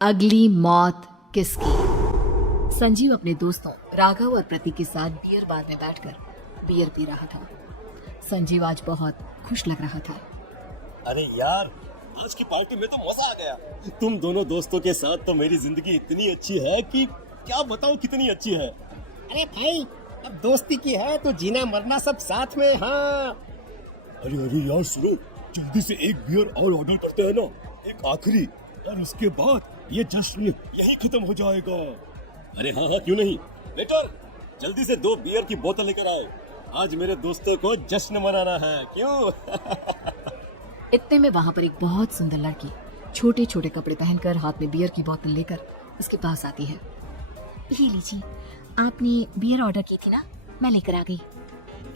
अगली मौत किसकी। संजीव अपने दोस्तों राघव और प्रतीक के साथ बियर बार में बैठकर बियर पी रहा था। संजीव आज बहुत खुश लग रहा था। अरे यार, आज की पार्टी में तो मजा आ गया। तुम दोनों दोस्तों के साथ तो मेरी जिंदगी इतनी अच्छी है कि क्या बताऊं कितनी अच्छी है। अरे भाई, अब दोस्ती की है तो जीना मरना सब साथ में। हाँ अरे अरे यार सुनो, जल्दी से एक बियर और ऑर्डर करते हैं ना, एक आखिरी, और उसके बाद ये जश्न यही खत्म हो जाएगा। अरे हाँ हाँ, क्यों नहीं। वेटर, जल्दी से 2 बियर की बोतल लेकर आए। आज मेरे दोस्तों को जश्न मनाना है, क्यों? इतने में वहां पर एक बहुत सुंदर लड़की छोटे छोटे कपड़े पहनकर हाथ में बियर की बोतल लेकर उसके पास आती है। ये लीजिए, आपने बियर ऑर्डर की थी ना, मैं लेकर आ गई।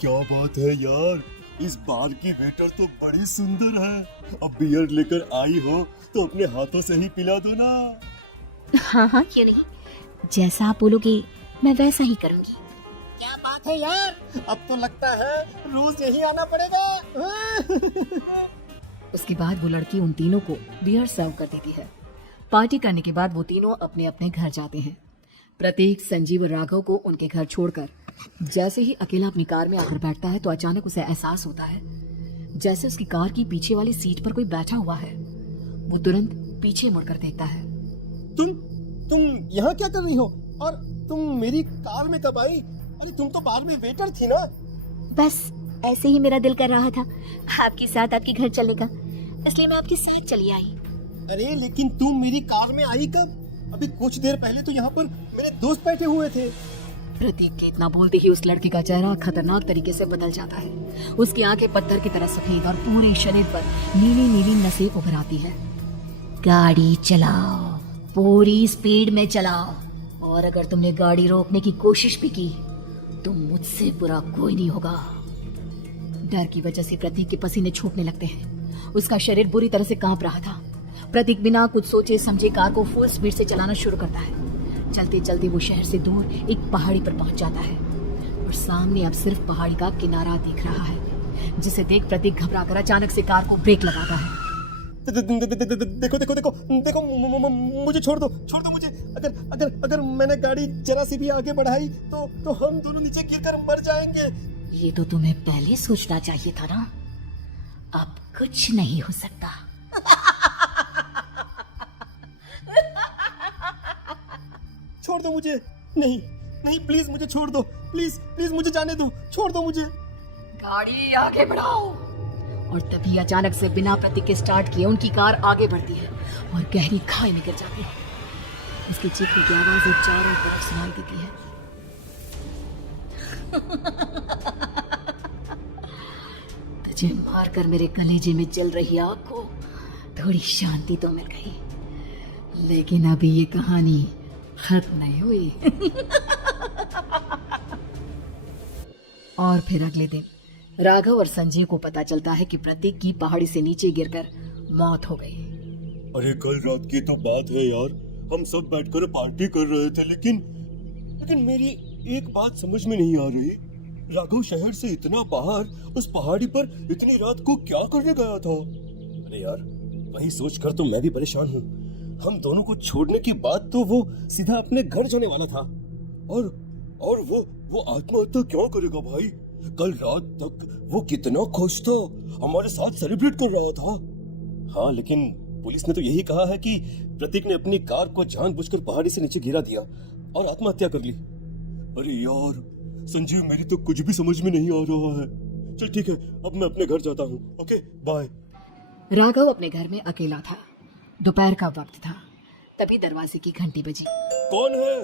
क्या बात है यार, इस बार की वेटर तो बड़ी सुंदर है। अब बियर लेकर आई हो तो अपने हाथों से ही पिला दो ना। हाँ हाँ, क्यों नहीं, जैसा आप बोलोगे मैं वैसा ही करूंगी। क्या बात है यार, अब तो लगता है रोज यही आना पड़ेगा। उसके बाद वो लड़की उन तीनों को बियर सर्व कर देती है। पार्टी करने के बाद वो तीनों अपने अपने घर जाते हैं। प्रतीक संजीव और राघव को उनके घर छोड़कर जैसे ही अकेला अपनी कार में आकर बैठता है तो अचानक उसे एहसास होता है जैसे उसकी कार की पीछे वाली सीट पर कोई बैठा हुआ है। वो तुरंत पीछे मुड़कर देखता है। तुम यहाँ क्या कर रही हो? और तुम मेरी कार में कब आई? अरे तुम तो बार में वेटर थी ना। बस ऐसे ही मेरा दिल कर रहा था आपके साथ आपके घर चलने का, इसलिए मैं आपके साथ चली आई। अरे लेकिन तुम मेरी कार में आई कब? अभी कुछ देर पहले तो यहाँ पर मेरे दोस्त बैठे हुए थे। प्रतीक के इतना बोलते ही उस लड़के का चेहरा खतरनाक तरीके से बदल जाता है। उसकी आंखें पत्थर की तरह सफेद और पूरे शरीर पर नीली नीली नसें उभर आती है। गाड़ी चलाओ, पूरी स्पीड में चलाओ, और अगर तुमने गाड़ी रोकने की कोशिश भी की तो मुझसे बुरा कोई नहीं होगा। डर की वजह से प्रतीक के पसीने छूटने लगते हैं। उसका शरीर बुरी तरह से कांप रहा था। प्रतीक बिना कुछ सोचे समझे कार को फुल स्पीड से चलाना शुरू करता है। चलते चलते वो शहर से दूर एक पहाड़ी पर पहुंच जाता है और सामने अब सिर्फ पहाड़ी का किनारा दिख रहा है, जिसे देख प्रतीक घबरा कर अचानक से कार को ब्रेक लगाता है। देखो देखो देखो देखो, मुझे छोड़ दो मुझे। अगर मैंने गाड़ी जरा सी भी आगे बढ़ाई तो हम दोनों नीचे गिरकर मर जाएंगे। ये तो तुम्हें पहले सोचना चाहिए था ना। अब कुछ नहीं हो सकता। छोड़ दो मुझे। नहीं प्लीज मुझे छोड़ दो। प्लीज मुझे जाने दो। छोड़ दो मुझे। गाड़ी आगे बढ़ाओ। और तभी अचानक से बिना प्रतीक के स्टार्ट किए उनकी कार आगे बढ़ती है और गहरी खाई में गिर जाती है। उसकी चीखने की आवाज एक चारों तरफ सुनाई देती है। तुझे मारकर मेरे कलेजे में जल रही आग को थोड़ी शांति तो मिल गई, लेकिन अभी ये कहानी खत्म नहीं हुई। और फिर अगले दिन राघव और संजीव को पता चलता है कि प्रतीक की पहाड़ी से नीचे गिरकर मौत हो गई। अरे कल रात की तो बात है यार, हम सब बैठकर पार्टी कर रहे थे, लेकिन मेरी एक बात समझ में नहीं आ रही। राघव शहर से इतना बाहर उस पहाड़ी पर इतनी रात को क्या करने गया था? अरे यार, वही सोचकर तो मैं भी परेशान हूँ। हम दोनों को छोड़ने के बाद तो वो सीधा अपने घर जाने वाला था, और वो आत्महत्या क्यों करेगा भाई? कल रात तक वो कितना खुश था, हमारे साथ सेलिब्रेट कर रहा था। हाँ, लेकिन पुलिस ने तो यही कहा है कि प्रतीक ने अपनी कार को जानबूझकर पहाड़ी से नीचे गिरा दिया और आत्महत्या कर ली। अरे यार संजीव, मेरी तो कुछ भी समझ में नहीं आ रहा है। चल ठीक है, अब मैं अपने घर जाता हूँ। Okay bye. राघव अपने घर में अकेला था। दोपहर का वक्त था। तभी दरवाजे की घंटी बजी। कौन है?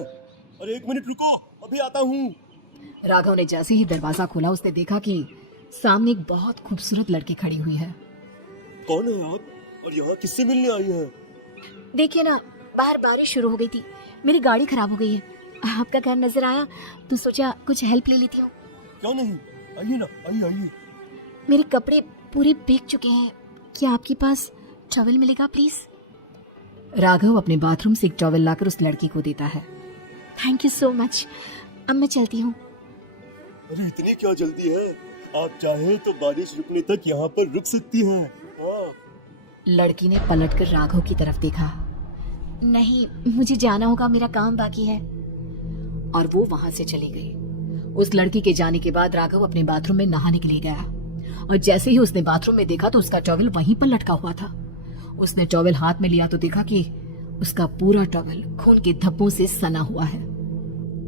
अरे 1 मिनट रुको, अभी आता हूँ। राघव ने जैसे ही दरवाजा खोला उसने देखा कि सामने एक बहुत खूबसूरत लड़की खड़ी हुई है। कौन है आप और यहाँ किससे मिलने आई हैं? देखिए ना, बाहर बारिश शुरू हो गई थी, मेरी गाड़ी खराब हो गई है। आपका घर नजर आया तो सोचा कुछ हेल्प ले लेती हूँ। क्यों नहीं, आइए ना, आइए। मेरे कपड़े पूरे भीग चुके हैं, क्या आपके पास टॉवल मिलेगा प्लीज? राघव अपने बाथरूम से एक टॉवल लाकर उस लड़की को देता है। थैंक यू सो मच, अब मैं चलती हूँ। अरे इतनी क्या जल्दी है? आप चाहे तो बारिश रुकने तक यहाँ पर रुक सकती हैं। हाँ। लड़की ने पलटकर राघव की तरफ देखा। नहीं, मुझे जाना होगा, मेरा काम बाकी है। और वो वहां से चली गई। उस लड़की के जाने के बाद राघव अपने बाथरूम में नहाने के लिए गया और जैसे ही उसने बाथरूम में देखा तो उसका टॉवेल वहीं पर लटका हुआ था। उसने टॉवेल हाथ में लिया तो देखा कि उसका पूरा टॉवेल खून के धब्बों से सना हुआ है।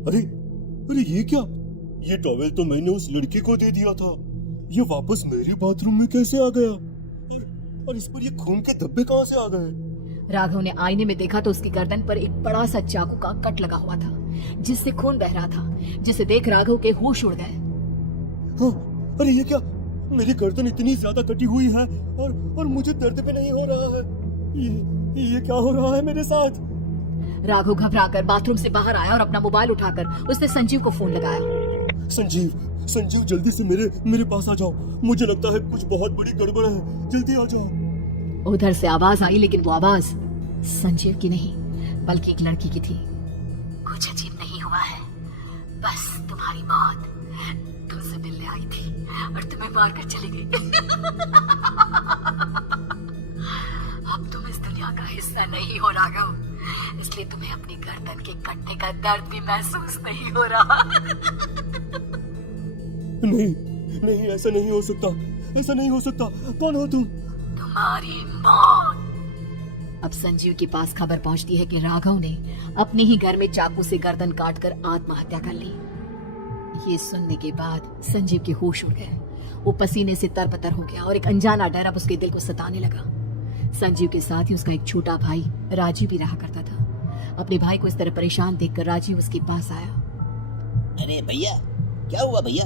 अरे अरे ये क्या? ये टॉवेल तो मैंने उस लड़की को दे दिया था। ये वापस मेरे बाथरूम में कैसे आ गया? और इस पर ये खून के धब्बे कहाँ से आ गए? राघव ने आईने में देखा तो उसकी गर्दन पर एक बड़ा सा चाकू का कट लगा हुआ था जिससे खून बह रहा था, जिसे देख राघव के होश उड़ गए। हाँ, अरे ये क्या? मेरी गर्दन इतनी ज्यादा कटी हुई है और मुझे दर्द भी नहीं हो रहा है। ये क्या हो रहा है मेरे साथ? राघव घबराकर बाथरूम से बाहर आया और अपना मोबाइल उठाकर उसने संजीव को फोन लगाया। संजीव जल्दी से मेरे पास आ जाओ। मुझे लगता है कुछ बहुत बड़ी गड़बड़ है, जल्दी आ जाओ। उधर से आवाज आई, लेकिन वो आवाज संजीव की नहीं बल्कि एक लड़की की थी। कुछ अजीब नहीं हुआ है, बस तुम्हारी मौत तुमसे मिलने आई थी और तुम्हें मार कर चली गई। अब तुम इस दुनिया का हिस्सा नहीं हो राघव, इसलिए तुम्हें अपनी गर्दन के कटने का दर्द भी महसूस नहीं हो रहा। नहीं, ऐसा नहीं हो सकता, ऐसा नहीं हो सकता। कौन हो तुम? तुम्हारी मौत। अब संजीव के पास खबर पहुंचती है कि राघव ने अपने ही घर में चाकू से गर्दन काटकर आत्महत्या कर ली। ये सुनने के बाद संजीव के होश उड़ गए। वो पसीने से तरबतर हो गया और एक अनजाना डर अब उसके दिल को सताने लगा। संजीव के साथ ही उसका एक छोटा भाई राजीव भी रहा करता था। अपने भाई को इस तरह परेशान देखकर राजीव उसके पास आया। अरे भैया, क्या हुआ भैया?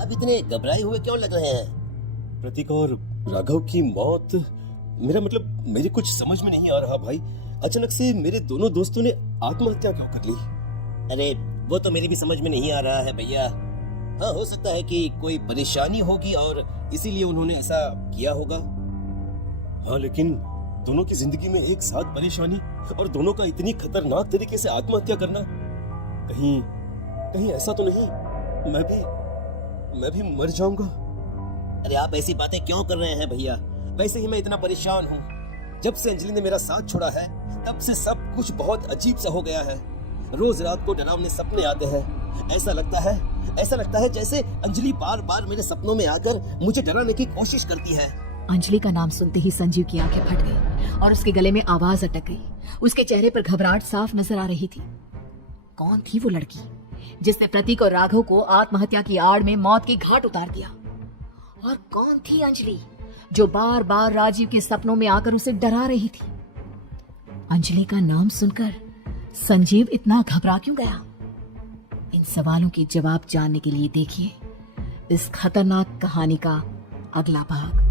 आप इतने घबराए हुए क्यों लग रहे हैं? प्रतीक और राघव की मौत, मेरा मतलब मेरी कुछ समझ में नहीं आ रहा भाई। अचानक से मेरे दोनों दोस्तों ने आत्महत्या क्यों कर ली? अरे वो तो मेरी भी समझ में नहीं आ रहा है भैया। हाँ, हो सकता है कि कोई परेशानी होगी और इसीलिए उन्होंने ऐसा किया होगा। हाँ, लेकिन दोनों की जिंदगी में एक साथ परेशानी और दोनों का इतनी खतरनाक तरीके से आत्महत्या करना, कहीं ऐसा तो नहीं मैं भी मर जाऊंगा? अरे आप ऐसी बातें क्यों कर रहे हैं भैया? वैसे ही मैं इतना परेशान हूँ। जब से अंजलि ने मेरा साथ छोड़ा है तब से सब कुछ बहुत अजीब सा हो गया है। रोज रात को डरावने सपने आते हैं। ऐसा लगता है जैसे अंजलि बार बार मेरे सपनों में आकर मुझे डराने की कोशिश करती है। अंजलि का नाम सुनते ही संजीव की आंखें फट गई और उसके गले में आवाज अटक गई। उसके चेहरे पर घबराहट साफ नजर आ रही थी। कौन थी वो लड़की जिसने प्रतीक और राघव को आत्महत्या की आड़ में मौत के घाट उतार दिया? और कौन थी अंजलि जो बार बार राजीव के सपनों में आकर उसे डरा रही थी? अंजलि का नाम सुनकर संजीव इतना घबरा क्यों गया? इन सवालों के जवाब जानने के लिए देखिए इस खतरनाक कहानी का अगला भाग।